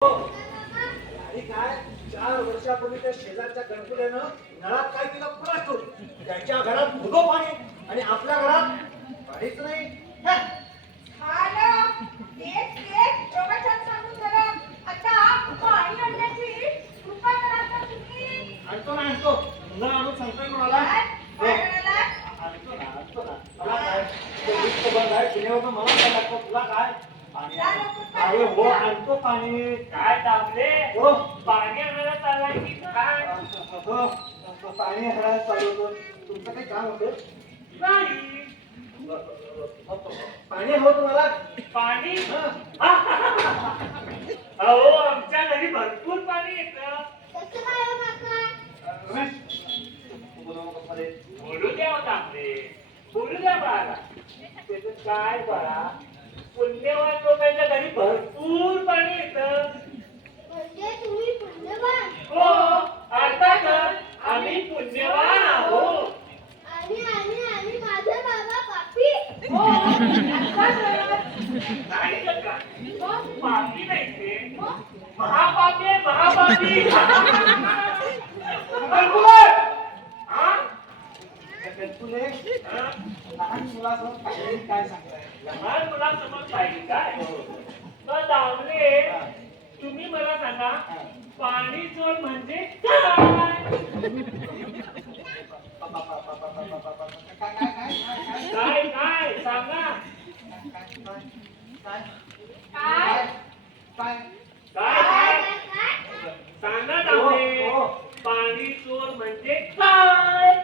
आणि काय 4 वर्षापूर्वी त्या शेजारच्या गणपुल्यानं नळात काय केलं पुन्हा ठेवून त्याच्या घरात भुगो पाणी आणि आपल्या घरात पाणीच नाही. आणतो ना आणतो नळ आणून सांगतोय कोणाला आणतो ना आणतो ना मला काय बंद आहे पिण्यावर मला काय लागतं तुला काय अरे हो आणतो पाणी काय दाबले हो पाणी आणायला चाललाय की काय हो पाणी हरायला चालू होतं तुमचं काही काम होतं नाही पाणी हवं तुम्हाला पाणी अहो आमच्या घरी भरपूर पाणी येतं बोलू द्या होता आपले बोलू द्या बाळाला त्याचं काय बाळा पुण्यवान लोकांच्या घरी भरपूर पाणी येतं हो अर्थातच आम्ही पुण्यवान आहोत हो नाही का पापी नाही ते महापापी आहे महापापी लहान मुलासमोर काय सांगताय लहान मुलासमोर पाहिजे काय तर दावले तुम्ही मला सांगा पाणी चोर म्हणजे काय काय सांगा काय काय सांगा दावले पाणी चोर म्हणजे काय